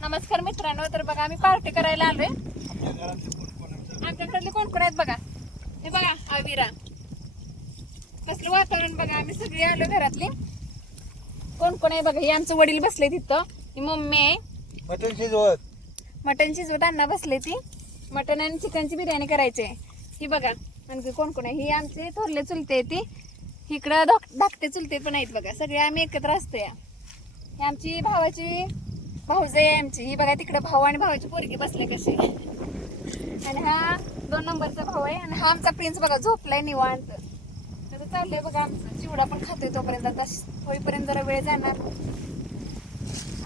नमस्कार मित्रांनो, तर बघा आम्ही पार्टी करायला आलोय. आमच्या घरातले कोण कोण आहेत बघा. हे बघा आविरा, कसलं वातावरण बघा. आम्ही सगळे आलो घरातली. कोण कोण आहे बघा. हे आमचं वडील बसले तिथं. ही मम्मी आहे. मटन शिजवत अण्णा बसले. ती मटन आणि चिकनची बिर्याणी करायची आहे. ही बघा आणखी कोण कोण आहे. ही आमचे थोरले चुलते. ती इकडं धाकटे चुलते पण आहेत बघा. सगळे आम्ही एकत्र असतो. या ही आमची भावाची भाऊजाई आहे आमची. ही बघा तिकडे भाऊ आणि भावाची पोरगी बसले कसे. आणि हा 2 नंबरचा भाऊ आहे. आणि हा आमचा प्रिन्स बघा झोपलाय निवांत. त्याचं चाललंय बघा आमचं. चिवडा पण खातोय तोपर्यंत. आता होईपर्यंत जरा वेळ जाणार.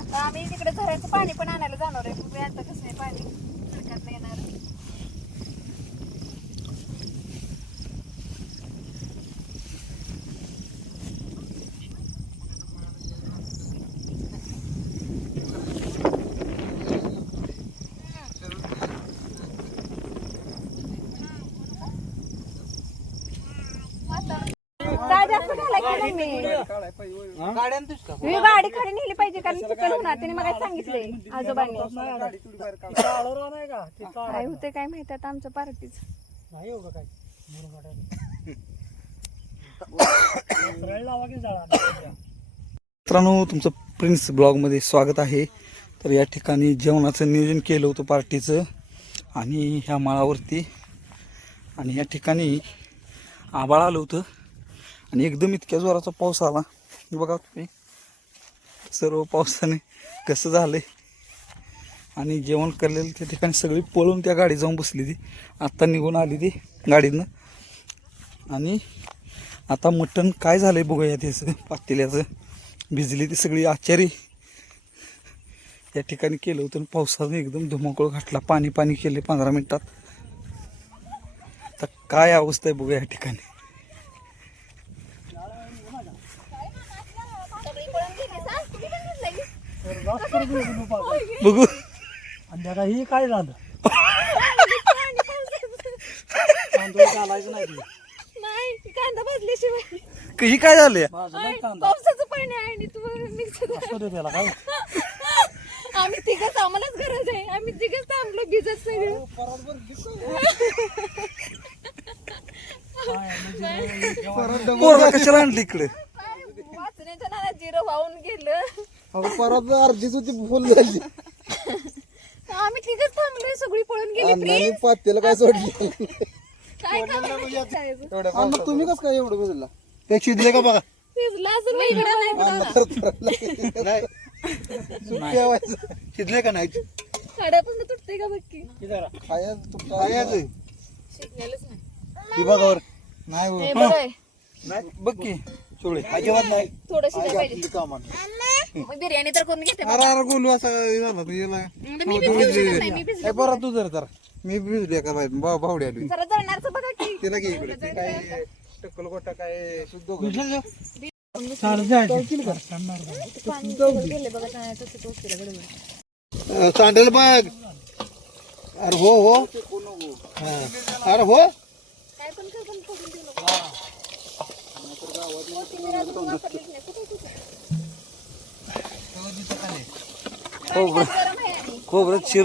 आता आम्ही तिकडे झऱ्याचं पाणी पण आणायला जाणार आहे. बघूया आता कसं आहे पाणी सरकारला येणार. मी गाडी खाली नेली पाहिजे कारण चिखल होणार. त्याने मग सांगितलंय आजोबांनी. काय होते काय माहिती आता आमच्या पार्टीच. मित्रांनो, तुमचं प्रिन्स ब्लॉगमध्ये स्वागत आहे. तर या ठिकाणी जेवणाचं नियोजन केलं होतं पार्टीचं. आणि ह्या माळावरती आणि या ठिकाणी आभाळ आलं होतं. आणि एकदम इतक्या जोराचा पाऊस आला. बघा तुम्ही सर्व पावसाने कसं झालंय. आणि जेवण करलेलं त्या ठिकाणी सगळी पळून त्या गाडी जाऊन बसली. ती आत्ता निघून आली ती गाडीनं. आणि आता मटण काय झालंय बघूया. त्याचं पातेल्याचं भिजली ती सगळी. आचारी या ठिकाणी केलं होतं. पावसाने एकदम धुमाकूळ घातला. पाणी पाणी केले 15 मिनिटात. आता काय अवस्था आहे बघूया या ठिकाणी. बघू ही काय झालं. नाही कांदा भाजल्याशिवाय ही काय झालंय. पावसाचं पाणी आहे आणि तू आम्ही तिघच. आम्हालाच गरज आहे. आम्ही तिघच थांबलो भिजत सगळं. पोरं कशाला आणली इकडे. वाचण्याच्या नावात जिरं वाहून गेलं. परत अर्धीच होती फुल झाली. आम्ही तिघच थांबलोय. सगळी पळून गेली. पातेला काय सोडली. काय करायचं? मग तुम्ही कसं काय एवढं भिजला. ते शिजले का बघा. शिजला असेल मग इकडं नाही. शिजले का नाही. साड्यापासून तुटते का बघ. शिकलेलंच ती बघावर नाही नाही. बघ की चोळे अजिबात नाही. थोडं शिजायला पाहिजे. मग बिर्याणी तर करून घेते. अरे गोलू असा झाला तू याला. मी भिजलो नाही. मी भिजलो. परत तू जर मी भिजले का भावडी आली. जरा जळणारचं बघा की. तिला घे इकडे. ते काय टक्कल गोटा काय शुद्ध सांडेल बघ. अरे हो हो. अरे हो. काय पण कर पण फोडून देऊ नको. कोथिंबीर अजून वापरलीच नाही. कुठे कुठे खोबरं चिर